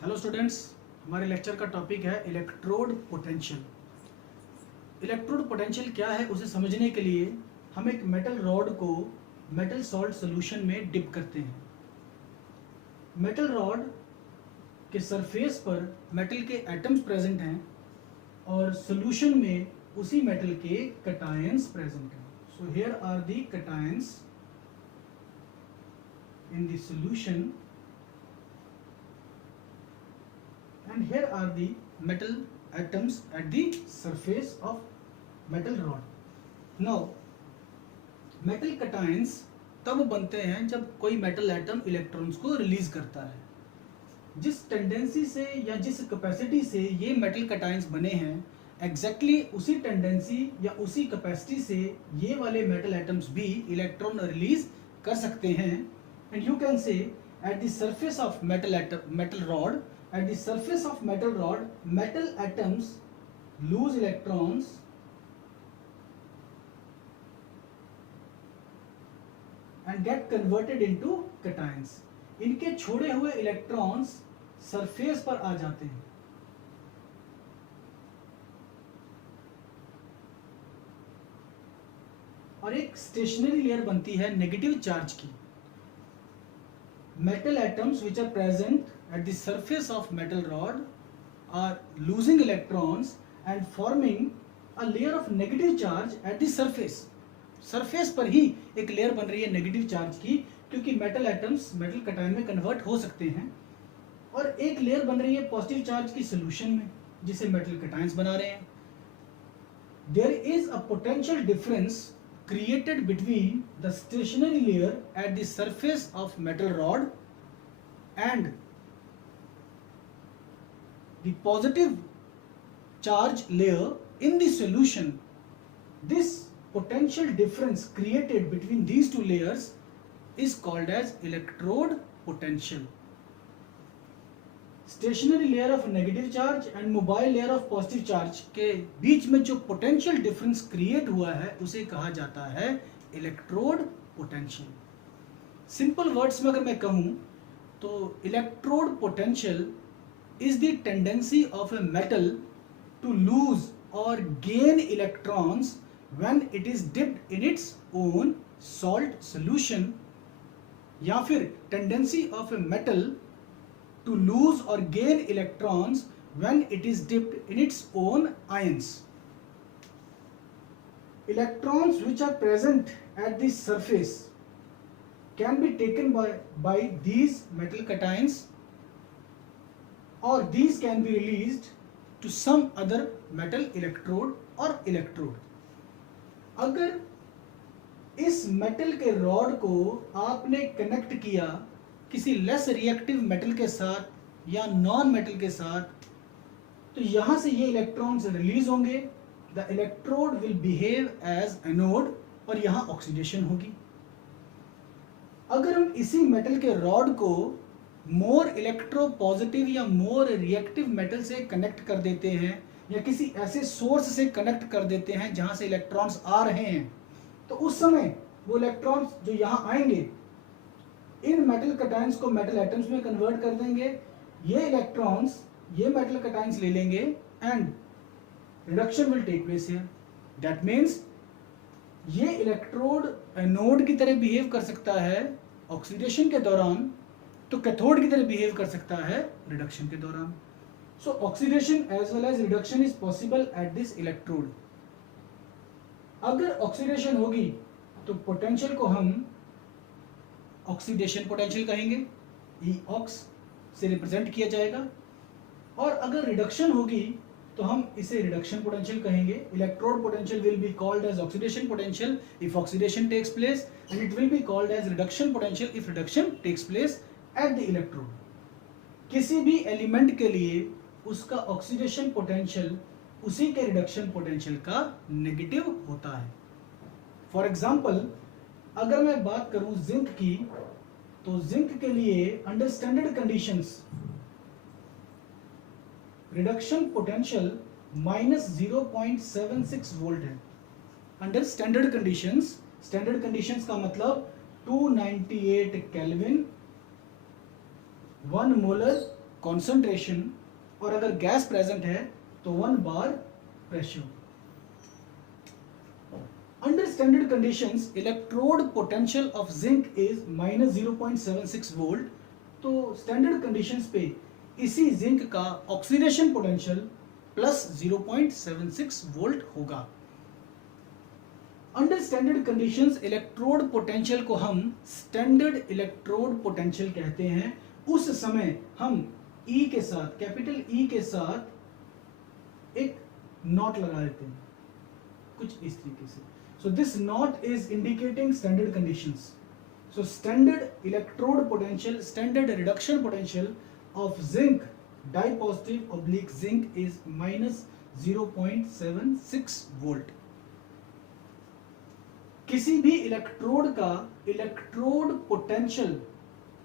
Hello students, हमारे lecture का topic है इलेक्ट्रोड पोटेंशियल। इलेक्ट्रोड पोटेंशियल क्या है उसे समझने के लिए हम एक मेटल रॉड को मेटल सॉल्ट सॉल्यूशन में डिप करते हैं। मेटल रॉड के सरफेस पर मेटल के एटम्स प्रेजेंट हैं और सॉल्यूशन में उसी मेटल के कैटायंस प्रेजेंट हैं। So here are the cations in the solution and here are the metal atoms at the surface of metal rod. Now metal cations तब बनते हैं जब कोई मेटल एटम इलेक्ट्रॉन्स को रिलीज करता है। जिस टेंडेंसी से या जिस कैपेसिटी से ये मेटल कैटायंस बने हैं एग्जैक्टली उसी टेंडेंसी या उसी कैपेसिटी से ये वाले मेटल एटम्स भी इलेक्ट्रॉन रिलीज कर सकते हैं। And you can say at the surface of metal rod, metal atoms lose electrons and get converted into cations. इनके छोड़े हुए इलेक्ट्रॉन्स सरफेस पर आ जाते हैं और एक स्टेशनरी लेयर बनती है नेगेटिव चार्ज की। Metal atoms which are present at the surface of metal rod are losing electrons and forming a layer of negative charge at the surface. Surface पर ही एक लेयर बन रही है नेगेटिव चार्ज की, क्योंकि मेटल एटम्स मेटल कैटायन में convert हो सकते हैं, और एक लेयर बन रही है पॉजिटिव चार्ज की सॉल्यूशन में जिसे मेटल कैटायंस बना रहे हैं। There is a potential difference created between the stationary layer at the surface of metal rod and the positive charge layer in the solution. This potential difference created between these two layers is called as electrode potential. Stationary layer of negative charge and mobile layer of positive charge के बीच में जो potential difference create हुआ है उसे कहा जाता है इलेक्ट्रोड पोटेंशियल। सिंपल वर्ड्स में अगर मैं कहूं तो electrode potential is the tendency of a metal to lose और gain electrons when it is dipped in its own salt solution, या फिर tendency of a metal to lose or gain electrons when it is dipped in its own ions. Electrons which are present at the surface can be taken by these metal cations, or these can be released to some other metal electrode or electrode. अगर इस metal के rod को आपने connect किया किसी less reactive metal के साथ या नॉन मेटल के साथ, तो यहां से ये इलेक्ट्रॉन्स रिलीज होंगे। The electrode will behave as anode और यहां ऑक्सीडेशन होगी। अगर हम इसी मेटल के रॉड को मोर इलेक्ट्रो पॉजिटिव या मोर रिएक्टिव मेटल से कनेक्ट कर देते हैं या किसी ऐसे सोर्स से कनेक्ट कर देते हैं जहां से इलेक्ट्रॉन्स आ रहे हैं, तो उस समय वो इलेक्ट्रॉन्स जो यहां आएंगे इन मेटल कैटायंस को मेटल एटम्स में कन्वर्ट कर देंगे। ये इलेक्ट्रॉन्स ये मेटल कैटायंस ले लेंगे and reduction will take place here. That means ये इलेक्ट्रोड एनोड की तरह बिहेव कर सकता है ऑक्सीडेशन के दौरान, तो कैथोड की तरह बिहेव कर सकता है रिडक्शन के दौरान। So oxidation as well as reduction is possible at this electrode. अगर ऑक्सीडेशन होगी तो पोटेंशियल को हम ऑक्सीडेशन पोटेंशियल कहेंगे, ई ऑक्स से रिप्रेजेंट किया जाएगा, और अगर रिडक्शन होगी तो हम इसे रिडक्शन पोटेंशियल कहेंगे। Electrode potential will be called as oxidation potential if oxidation takes place, and it will be called as reduction potential if reduction takes place at the electrode. किसी भी एलिमेंट के लिए उसका ऑक्सीडेशन पोटेंशियल उसी के reduction potential का negative होता है। फॉर एग्जाम्पल अगर मैं बात करूं जिंक की, तो जिंक के लिए under standard conditions reduction potential -0.76 volt है। अंडर स्टैंडर्ड कंडीशंस का मतलब 298 केल्विन 1 मोलर कॉन्सेंट्रेशन और अगर गैस प्रेजेंट है तो 1 bar pressure. Under standard conditions electrode potential of zinc is -0.76 volt. तो स्टैंडर्ड कंडीशंस पे इसी जिंक का ऑक्सीडेशन पोटेंशियल +0.76 वोल्ट होगा। Under standard conditions electrode potential को हम स्टैंडर्ड इलेक्ट्रोड पोटेंशियल कहते हैं। उस समय हम E के साथ, कैपिटल E के साथ एक नॉट लगा देते हैं कुछ इस तरीके से। So this not is indicating standard conditions. So standard electrode potential, standard reduction potential of zinc di positive oblique zinc is -0.76 volt. किसी भी इलेक्ट्रोड का इलेक्ट्रोड पोटेंशियल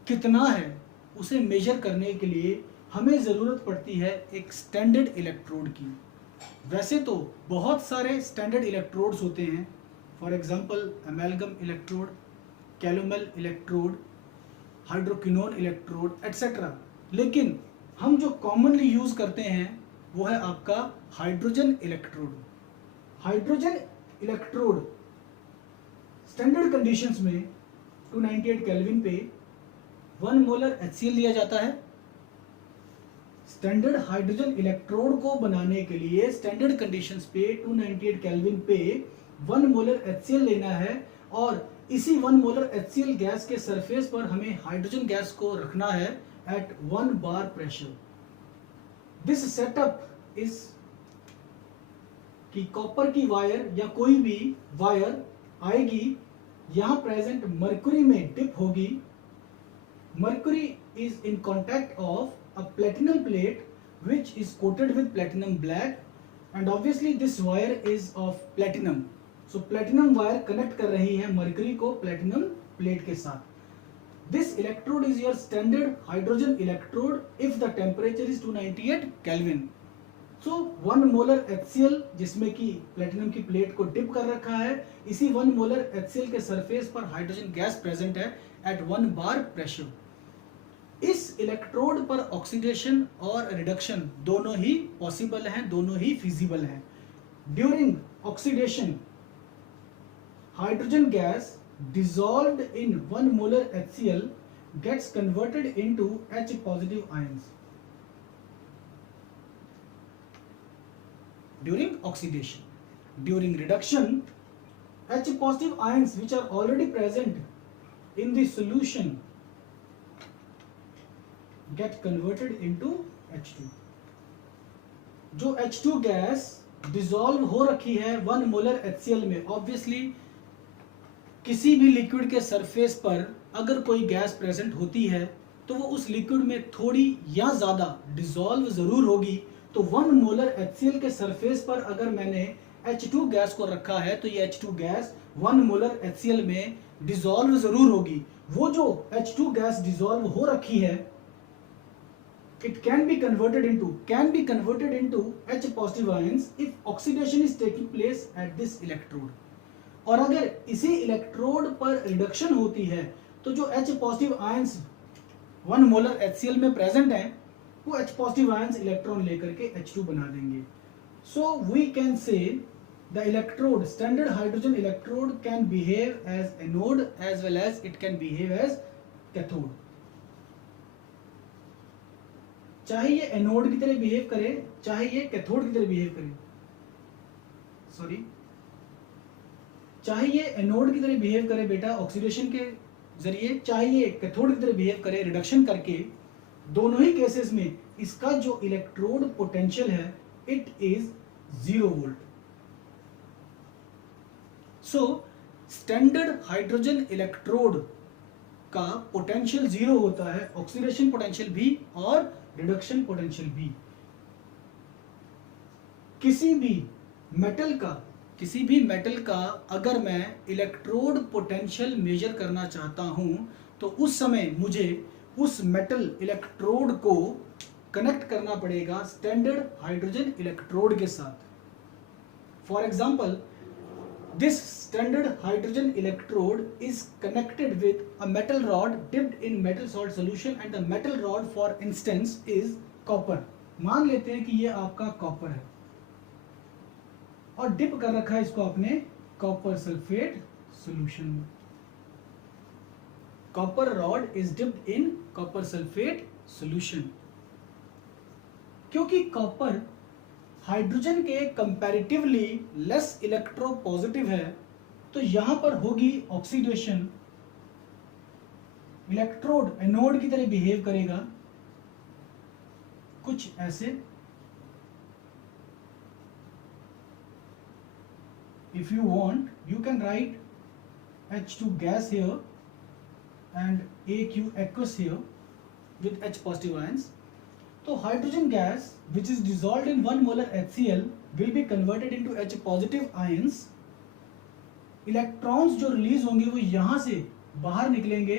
कितना है उसे मेजर करने के लिए हमें ज़रूरत पड़ती है एक स्टैंडर्ड इलेक्ट्रोड की। वैसे तो बहुत सारे स्टैंडर्ड इलेक्ट्रोड्स होते हैं, for example amalgam electrode, calomel electrode, hydroquinone electrode etcetera, लेकिन हम जो कॉमनली यूज़ करते हैं वो है आपका hydrogen electrode. Hydrogen electrode standard conditions में 298 केल्विन पे 1 मोलर HCl लिया जाता है। स्टैंडर्ड हाइड्रोजन इलेक्ट्रोड को बनाने के लिए स्टैंडर्ड कंडीशंस पे 298 केल्विन पे 1 मोलर HCl लेना है और इसी 1 मोलर HCl गैस के सरफेस पर हमें हाइड्रोजन गैस को रखना है at 1 bar pressure. This setup is कि कॉपर की वायर या कोई भी वायर आएगी, यहां प्रेजेंट मरकरी में डिप होगी। Mercury is in contact of a platinum plate which is coated with platinum black and obviously this wire is of platinum. So platinum wire connect कर रही है मरकरी को platinum plate के साथ। This electrode is your standard hydrogen electrode if the temperature is 298 Kelvin. So 1 molar HCl जिसमें कि platinum की plate को डिप कर रखा है, इसी 1 molar HCl के सरफेस पर हाइड्रोजन गैस प्रेजेंट है एट 1 बार प्रेशर। इस इलेक्ट्रोड पर ऑक्सीडेशन और रिडक्शन दोनों ही पॉसिबल हैं, दोनों ही फिजिबल हैं। During oxidation hydrogen gas dissolved in 1 molar HCl gets converted into H positive ions. During oxidation, during reduction, H positive ions which are already present in the solution get converted into H2. जो H2 gas dissolve हो रखी है 1 molar HCl में, obviously किसी भी liquid के surface पर अगर कोई गैस प्रेजेंट होती है तो वो उस लिक्विड में थोड़ी या ज़्यादा डिसॉल्व ज़रूर होगी। तो 1 मोलर HCl के सरफेस पर अगर मैंने H2 गैस को रखा है तो ये H2 गैस 1 मोलर HCl में डिसॉल्व ज़रूर होगी। वो जो H2 गैस डिसॉल्व हो रखी है it can be converted into H positive ions if oxidation is taking place at this electrode. और अगर इसी इलेक्ट्रोड पर रिडक्शन होती है तो जो H positive ions 1 molar HCl में प्रेजेंट हैं वो H पॉजिटिव आयंस इलेक्ट्रॉन लेकर के H2 बना देंगे। So we can say the electrode, standard hydrogen electrode can behave as anode as well as it can behave as cathode. चाहे ये anode की तरह बिहेव करे, चाहे ये कैथोड की तरह बिहेव करे, चाहे ये एनोड की तरह बिहेव करे बेटा ऑक्सीडेशन के जरिए, चाहे ये कैथोड की तरह बिहेव करे रिडक्शन करके, दोनों ही केसेस में इसका जो इलेक्ट्रोड पोटेंशियल है it is 0 volt. So standard hydrogen electrode का पोटेंशियल 0 होता है, ऑक्सीडेशन पोटेंशियल भी और रिडक्शन पोटेंशियल भी। किसी भी मेटल का अगर मैं इलेक्ट्रोड पोटेंशियल मेजर करना चाहता हूं तो उस समय मुझे उस मेटल इलेक्ट्रोड को कनेक्ट करना पड़ेगा स्टैंडर्ड हाइड्रोजन इलेक्ट्रोड के साथ। For example This standard hydrogen electrode is connected with a metal rod dipped in metal salt solution, and the metal rod for instance is copper. मान लेते हैं कि ये आपका कॉपर है और डिप कर रखा है इसको आपने कॉपर सल्फेट सॉल्यूशन में. Copper rod is dipped in copper sulphate solution. क्योंकि कॉपर हाइड्रोजन के कंपैरेटिवली लेस इलेक्ट्रोपॉजिटिव है, तो यहां पर होगी ऑक्सीडेशन. इलेक्ट्रोड एनोड की तरह बिहेव करेगा कुछ ऐसे. If you want you can write H2 gas here and AQ aqueous here with H positive ions. तो hydrogen gas which is dissolved in 1 molar HCl will be converted into H positive ions. Electrons जो release होंगे वो यहां से बाहर निकलेंगे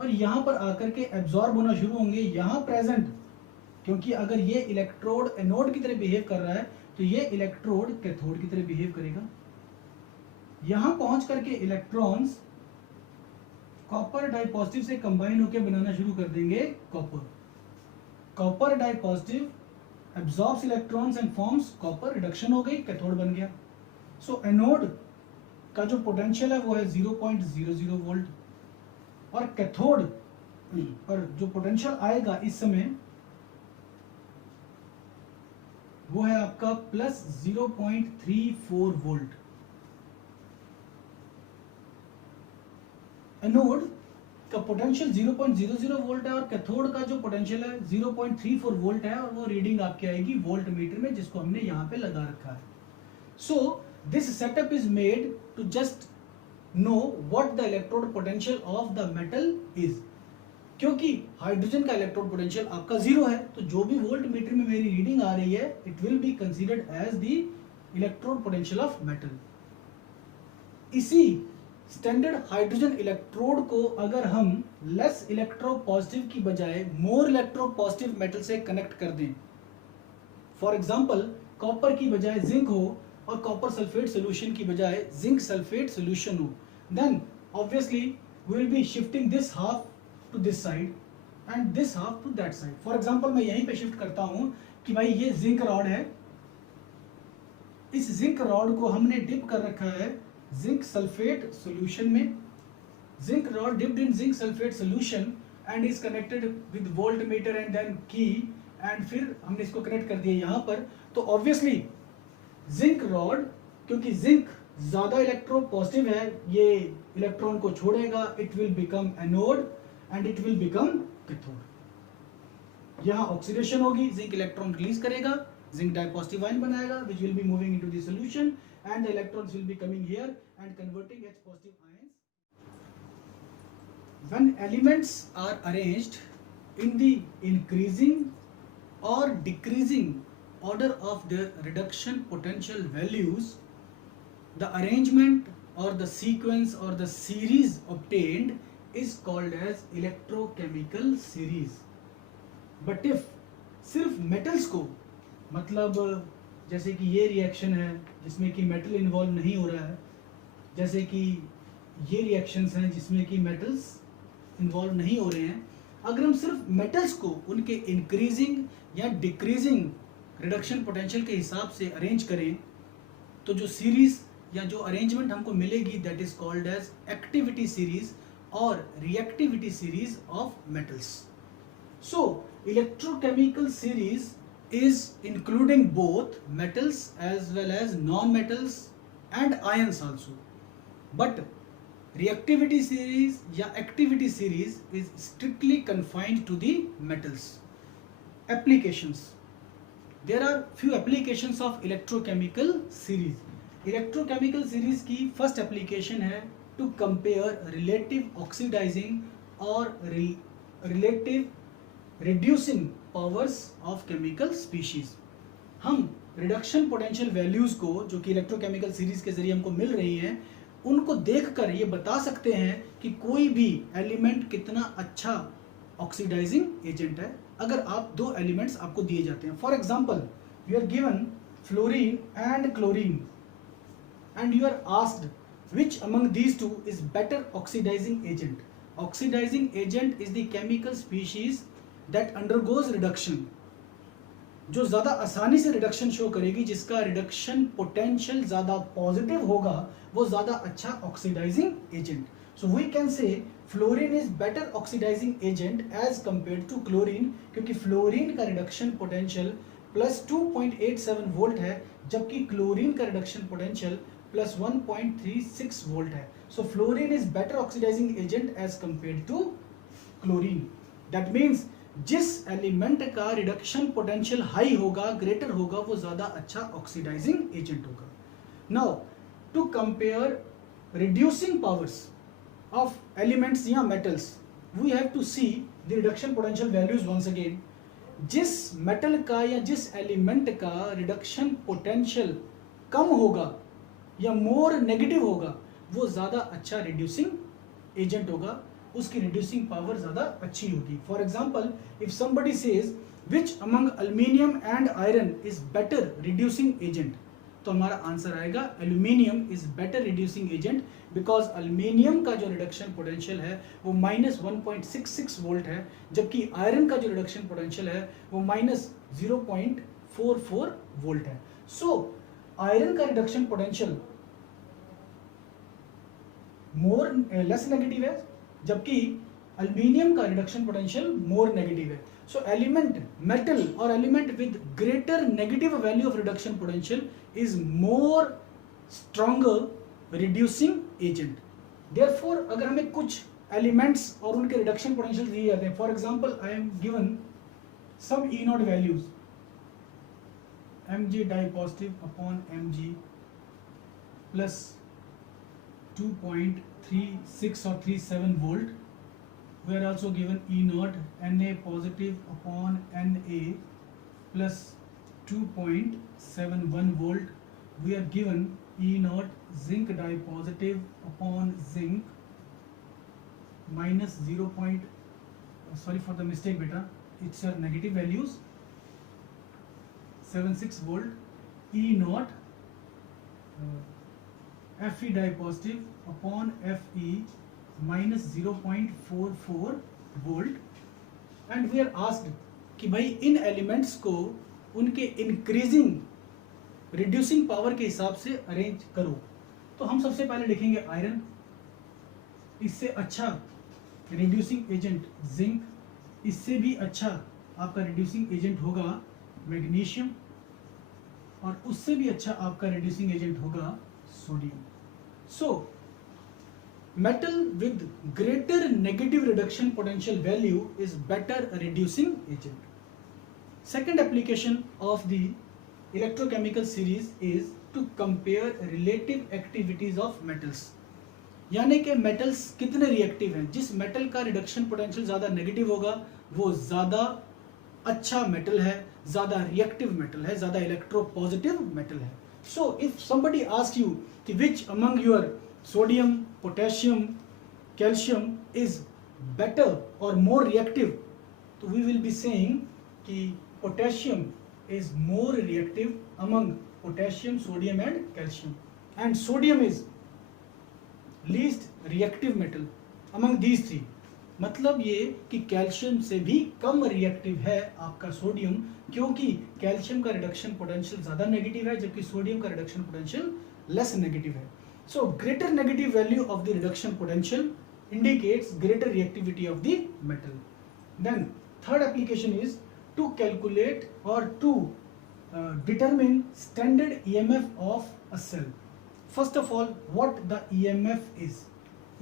और यहां पर आकर के एब्जॉर्ब होना शुरू होंगे यहां प्रेजेंट. क्योंकि अगर ये इलेक्ट्रोड एनोड की तरह बिहेव कर रहा है तो ये इलेक्ट्रोड कैथोड की तरह बिहेव करेगा. यहां पहुंच करके इलेक्ट्रॉन्स कॉपर डाइपॉजिटिव से कंबाइन होकर बनाना शुरू कर देंगे copper. Copper dipositive absorbs electrons and forms copper. Reduction हो गई, कैथोड बन गया. सो एनोड का जो पोटेंशियल है वो है 0.00 वोल्ट और कैथोड पर जो पोटेंशियल आएगा इस समय वो है आपका प्लस 0.34 वोल्ट. एनोड का पोटेंशियल 0.00 वोल्ट है और कैथोड का जो पोटेंशियल है 0.34 वोल्ट है और वो रीडिंग आपकी आएगी वोल्ट मीटर में जिसको हमने यहाँ पे लगा रखा है. So this setup is made to just know what the electrode potential of the metal is. क्योंकि हाइड्रोजन का इलेक्ट्रोड पोटेंशियल आपका 0 है तो जो भी वोल्ट मीटर में मेरी रीडिंग आ रही है it will be considered as the electrode potential of metal. इसी स्टैंडर्ड हाइड्रोजन इलेक्ट्रोड को अगर हम लेस इलेक्ट्रोपॉजिटिव की बजाय मोर इलेक्ट्रोपॉजिटिव मेटल से कनेक्ट कर दें, फॉर एग्जांपल कॉपर की बजाय जिंक हो और कॉपर सल्फेट सॉल्यूशन की बजाय जिंक सल्फेट सॉल्यूशन हो, then obviously we will be shifting this half to this side and this half to that side. For example मैं यहीं पे शिफ्ट करता हूं कि भाई ये जिंक रॉड है, इस जिंक रॉड को हमने डिप कर रखा है जिंक सल्फेट सॉल्यूशन में. Zinc rod dipped in zinc sulfate solution and is connected with voltmeter and then key and फिर हमने इसको कनेक्ट कर दिया यहाँ पर. तो ऑब्वियसली जिंक रॉड क्योंकि जिंक ज्यादा इलेक्ट्रोपॉजिटिव है ये इलेक्ट्रॉन को छोड़ेगा, it will become anode and it will become cathode. यहाँ ऑक्सीडेशन होगी, जिंक इलेक्ट्रॉन रिलीज करेगा, जिंक डाइपॉजिटिव आयन बनाएगा which will be moving into the solution and the electrons will be coming here and converting H positive ions. When elements are arranged in the increasing or decreasing order of their reduction potential values, the arrangement or the sequence or the series obtained is called as electrochemical series. But if सिर्फ metals को मतलब जैसे कि ये reaction है जिसमें कि metal involve नहीं हो रहा है, जैसे कि ये रिएक्शंस हैं जिसमें कि मेटल्स इन्वॉल्व नहीं हो रहे हैं, अगर हम सिर्फ मेटल्स को उनके इंक्रीजिंग या डिक्रीजिंग रिडक्शन पोटेंशियल के हिसाब से अरेंज करें तो जो सीरीज या जो अरेंजमेंट हमको मिलेगी that is called as activity series और reactivity series of metals. So electrochemical series is including both metals as well as non-metals and ions also. But reactivity series या activity series is strictly confined to the metals. Applications. There are few applications of electrochemical series. Electrochemical series की first application है to compare relative oxidizing or relative reducing powers of chemical species. हम reduction potential values को जो कि electrochemical series के जरिए हमको मिल रही हैं उनको देखकर ये बता सकते हैं कि कोई भी एलिमेंट कितना अच्छा ऑक्सीडाइजिंग एजेंट है अगर आप दो एलिमेंट्स आपको दिए जाते हैं. For example we are given fluorine and chlorine and you are asked which among these two is better oxidizing agent. Oxidizing agent is the chemical species that undergoes reduction, जो ज्यादा आसानी से रिडक्शन शो करेगी, जिसका reduction potential ज्यादा positive होगा, वो ज्यादा अच्छा oxidising agent. So we can say fluorine is better oxidising agent as compared to chlorine, क्योंकि फ्लोरीन का रिडक्शन पोटेंशियल प्लस 2.87 वोल्ट है, जबकि क्लोरीन का रिडक्शन पोटेंशियल प्लस 1.36 वोल्ट है. So fluorine is better oxidising agent as compared to chlorine. That means जिस element का reduction potential high होगा, greater होगा, वो ज्यादा अच्छा ऑक्सीडाइजिंग एजेंट होगा. Now to compare reducing powers of elements या metals, we have to see the reduction potential values once again. जिस मेटल का या जिस एलिमेंट का रिडक्शन पोटेंशियल कम होगा या मोर नेगेटिव होगा, वो ज्यादा अच्छा रिड्यूसिंग एजेंट होगा, उसकी रिड्यूसिंग पावर ज्यादा अच्छी होगी. For example, if somebody says which among aluminium and iron is better reducing agent, तो हमारा आंसर आएगा aluminium is better reducing agent, because aluminium का जो रिडक्शन पोटेंशियल है वो -1.66 वोल्ट है, जबकि आयरन का जो रिडक्शन पोटेंशियल है वो -0.44 वोल्ट है. सो आयरन का रिडक्शन पोटेंशियल लेस नेगेटिव है, जबकि अल्यूमिनियम का रिडक्शन पोटेंशियल मोर नेगेटिव है. सो एलिमेंट मेटल और element with greater negative value of reduction potential is more stronger reducing agent. Therefore अगर हमें कुछ एलिमेंट्स और उनके रिडक्शन पोटेंशियल दिए जाते हैं, for example I am given some E not values, mg di positive upon mg plus 2.36 or 37 volt. We are also given E naught Na positive upon Na plus 2.71 volt. We are given E naught zinc dye positive upon zinc minus 0. Sorry for the mistake beta, it's your negative values, 76 volt. E naught Fe dye positive upon Fe minus 0.44 volt. and we are asked कि भाई इन elements को उनके increasing reducing power के हिसाब से arrange करो. तो हम सबसे पहले लिखेंगे आयरन, इससे अच्छा रिड्यूसिंग एजेंट जिंक, इससे भी अच्छा आपका रिड्यूसिंग एजेंट होगा मैग्नीशियम, और उससे भी अच्छा आपका रिड्यूसिंग एजेंट होगा sodium. So, metal with greater negative reduction potential value is better reducing agent. Second application of the electrochemical series is to compare relative activities of metals. यानी कि metals कितने reactive हैं. जिस metal का reduction potential ज़्यादा negative होगा, वो ज़्यादा अच्छा metal है, ज़्यादा reactive metal है, ज़्यादा electropositive metal है. So if somebody asks you which among your sodium, potassium, calcium is better or more reactive, so we will be saying कि potassium is more reactive among potassium, sodium and calcium, and sodium is least reactive metal among these three. मतलब ये कि calcium से भी कम reactive है आपका sodium, क्योंकि calcium का रिडक्शन पोटेंशियल ज्यादा नेगेटिव है, जबकि सोडियम का रिडक्शन पोटेंशियल लेस नेगेटिव है. So greater negative value of the reduction potential indicates greater reactivity of the metal. Then third application is to calculate और to determine standard EMF of a cell. First of all, what the EMF is.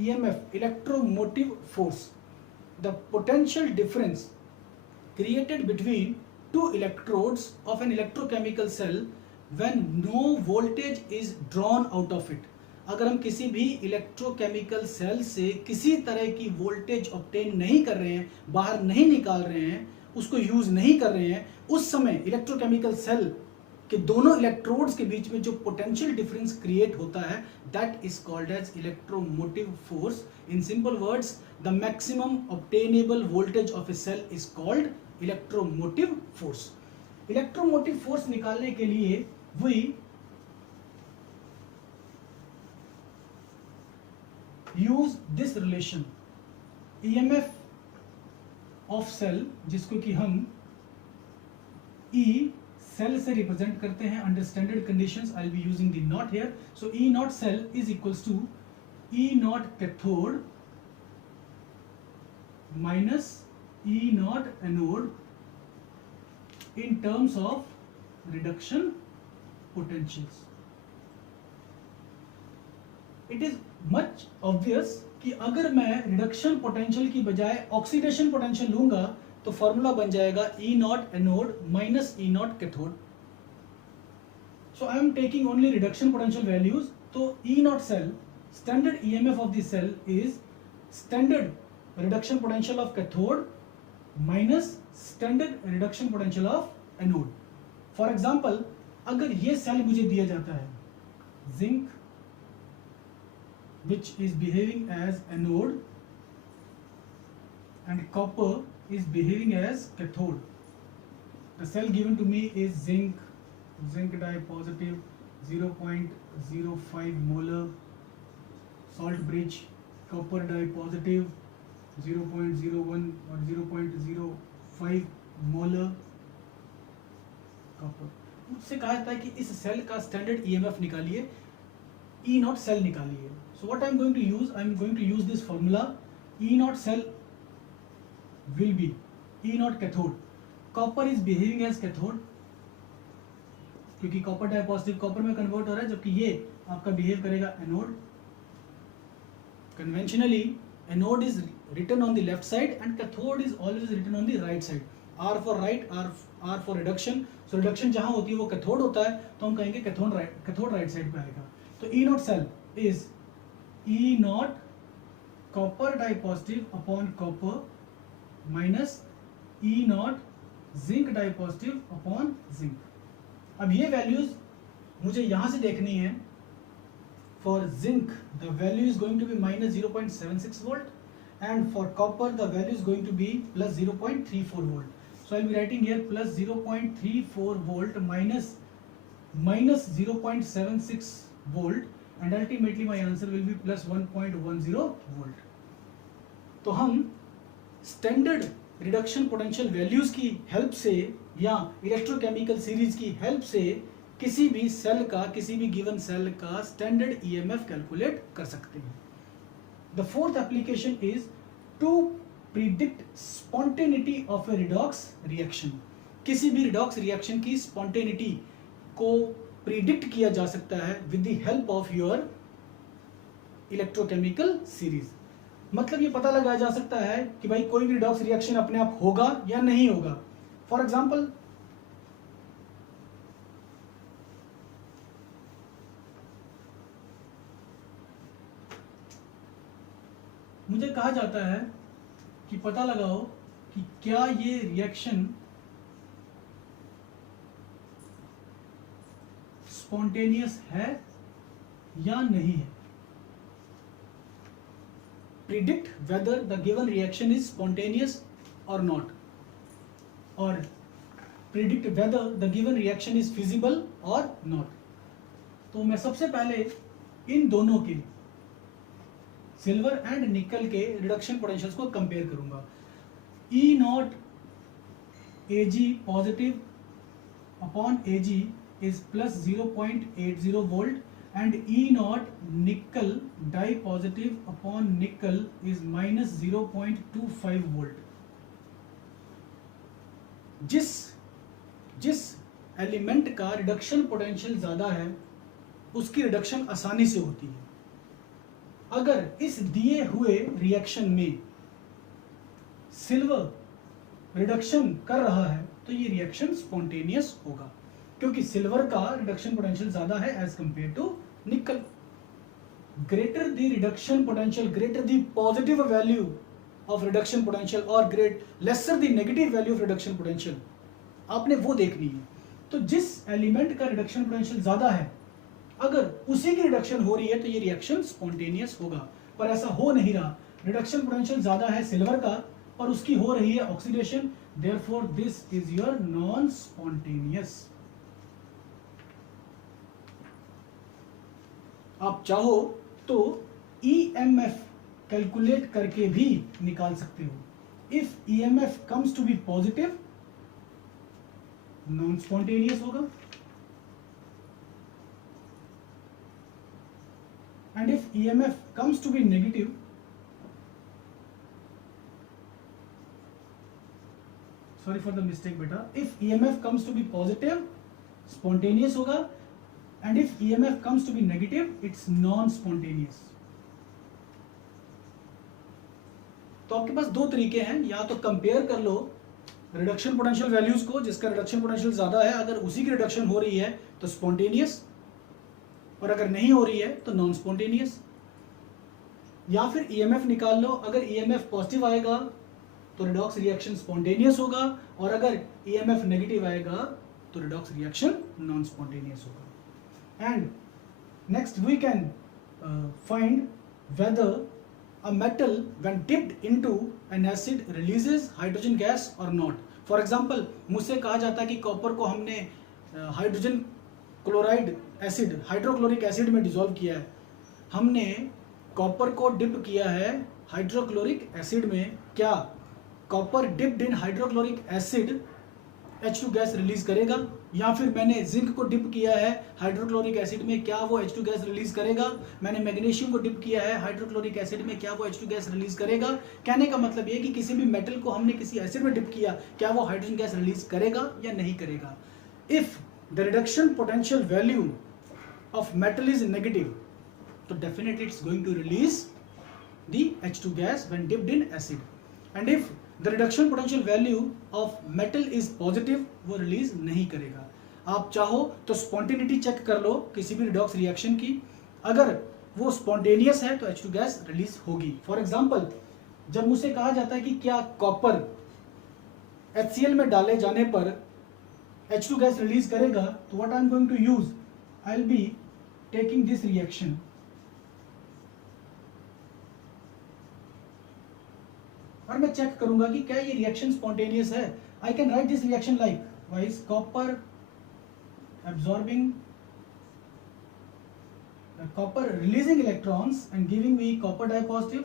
EMF, electromotive force, the potential difference created between two electrodes of an electrochemical cell when no voltage is drawn out of it. अगर हम किसी भी electrochemical cell से किसी तरह की voltage obtain नहीं कर रहे हैं, बाहर नहीं निकाल रहे हैं, उसको यूज नहीं कर रहे हैं, उस समय इलेक्ट्रोकेमिकल सेल कि दोनों इलेक्ट्रोड्स के बीच में जो पोटेंशियल डिफरेंस क्रिएट होता है, that is called as electromotive force. In simple words, the maximum obtainable voltage of a cell is called electromotive force. Electromotive force निकालने के लिए we use this relation EMF of cell, जिसको कि हम E cell से represent करते हैं under standard conditions. I will be using the naught here. So E not cell is equals to E not cathode minus E naught anode in terms of reduction potentials. It is much obvious कि अगर मैं reduction potential की बजाय oxidation potential लूंगा तो formula बन जाएगा E naught anode minus E naught cathode. So I am taking only reduction potential values. तो E naught cell, standard EMF of the cell is standard reduction potential of cathode minus standard reduction potential of anode. For example, अगर ये cell मुझे दिया जाता है zinc which is behaving as anode and copper is behaving as cathode. The cell given to me is zinc dye positive 0.05 molar, salt bridge, copper dye positive 0.01 or 0.05 molar copper. मुझसे कहा जाता है कि इस सेल का standard EMF निकालिए, E not cell निकालिए. So what I am going to use, I am going to use this formula. E not cell will be E not cathode. Copper is behaving as cathode क्योंकि copper di positive copper में convert हो रहा है, जबकि ये आपका behave करेगा anode. Conventionally anode is written on the left side and cathode is always written on the right side. R for right, R for reduction. So reduction जहाँ होती है वो cathode होता है, तो हम कहेंगे cathode right side पे आएगा. तो E naught cell is E naught copper dye positive upon copper minus E naught zinc dye positive upon zinc. अब ये values मुझे यहाँ से देखनी है. For zinc, the value is going to be minus 0.76 volt, and for copper, the value is going to be plus 0.34 volt. So I'll be writing here plus 0.34 volt minus 0.76 volt, and ultimately my answer will be plus 1.10 volt. तो हम standard reduction potential values की help से या electrochemical series की help से किसी भी cell का, किसी भी गिवन सेल का स्टैंडर्ड EMF कैलकुलेट कर सकते हैं. The fourth application is to predict spontaneity of a redox reaction. किसी भी रिडॉक्स रिएक्शन की स्पॉन्टेनिटी को प्रिडिक्ट किया जा सकता है with the help of your electrochemical series. मतलब ये पता लगाया जा सकता है कि भाई कोई भी रिडॉक्स रिएक्शन अपने आप होगा या नहीं होगा. फॉर एग्जाम्पल, मुझे कहा जाता है कि पता लगाओ कि क्या ये रिएक्शन स्पॉन्टेनियस है या नहीं है. Predict whether the given reaction is spontaneous और नॉट, और predict whether the given reaction is feasible और नॉट. तो मैं सबसे पहले इन दोनों के सिल्वर एंड निकल के रिडक्शन पोटेंशियल्स को कंपेयर करूंगा. E not Ag positive upon Ag is plus 0.80 volt and E not निकल डाई पॉजिटिव अपॉन निकल इज माइनस 0.25 वोल्ट. जिस एलिमेंट का रिडक्शन पोटेंशियल ज्यादा है उसकी रिडक्शन आसानी से होती है. अगर इस दिए हुए रिएक्शन में सिल्वर रिडक्शन कर रहा है तो ये रिएक्शन स्पॉन्टेनियस होगा क्योंकि सिल्वर का रिडक्शन पोटेंशियल ज्यादा है as compare to nickel. Greater the reduction potential, greater the positive value of reduction potential और lesser the negative value of reduction potential, आपने वो देखनी है. तो जिस एलिमेंट का रिडक्शन पोटेंशियल ज्यादा है अगर उसी की रिडक्शन हो रही है तो ये रिएक्शन स्पॉन्टेनियस होगा, पर ऐसा हो नहीं रहा. रिडक्शन पोटेंशियल ज्यादा है सिल्वर का और उसकी हो रही है oxidation, therefore this is your non spontaneous. आप चाहो तो EMF कैलकुलेट करके भी निकाल सकते हो। If EMF comes to be positive, non spontaneous होगा, and if EMF comes to be negative, sorry for the mistake beta, if EMF comes to be positive, spontaneous होगा, and if EMF comes to be negative, it's non-spontaneous। तो आपके पास दो तरीके हैं, या तो compare कर लो रिडक्शन पोटेंशियल वैल्यूज को, जिसका रिडक्शन पोटेंशियल ज्यादा है, अगर उसी की रिडक्शन हो रही है तो स्पॉन्टेनियस, और अगर नहीं हो रही है तो नॉन स्पॉन्टेनियस। या फिर EMF निकाल लो, अगर EMF पॉजिटिव आएगा तो रिडॉक्स रिएक्शन स्पॉन्टेनियस होगा, और अगर EMF नेगेटिव आएगा तो रिडॉक्स रिएक्शन नॉन स्पॉन्टेनियस होगा। And next we can find whether a metal when dipped into an acid releases hydrogen gas और नॉट। फॉर एग्जांपल, मुझसे कहा जाता है कि कॉपर को हमने hydrogen chloride acid, hydrochloric acid में डिसॉल्व किया है। हमने कॉपर को डिप किया है हाइड्रोक्लोरिक एसिड में, क्या copper dipped in hydrochloric acid H2 gas release करेगा? या फिर मैंने जिंक को डिप किया है हाइड्रोक्लोरिक एसिड में, क्या वो H2 गैस रिलीज करेगा? मैंने मैग्नीशियम को डिप किया है हाइड्रोक्लोरिक एसिड में, क्या वो H2 गैस रिलीज करेगा? कहने का मतलब ये कि किसी भी मेटल को हमने किसी एसिड में डिप किया, क्या वो हाइड्रोजन गैस रिलीज करेगा या नहीं करेगा? If the reduction potential value of metal is negative, तो definitely it's going to release the H2 gas when dipped in acid, and if the reduction potential value of metal is positive, वो release नहीं करेगा। आप चाहो तो spontaneity check कर लो किसी भी रिडॉक्स रिएक्शन की, अगर वो स्पॉन्टेनियस है तो H2 गैस रिलीज होगी। फॉर एग्जांपल, जब मुझसे कहा जाता है कि क्या कॉपर HCl में डाले जाने पर H2 गैस रिलीज करेगा, तो what I am going to use, I will be taking this reaction, और मैं चेक करूंगा कि क्या ये रिएक्शन स्पॉन्टेनियस है। I can write this reaction like wise copper absorbing copper releasing electrons and giving me copper dye positive,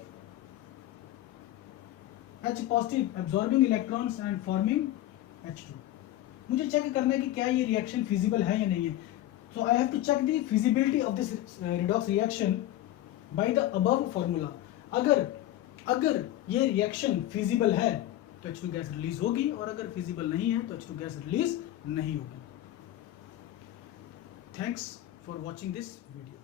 H positive absorbing electrons and forming H2। मुझे check करना है कि क्या ये रिएक्शन फिजिबल है या नहीं है। So I have to check the feasibility of this redox reaction by the above formula. अगर ये रिएक्शन फिजिबल है तो H2 गैस रिलीज होगी, और अगर फिजिबल नहीं है तो H2 गैस रिलीज नहीं होगी। Thanks for watching this video.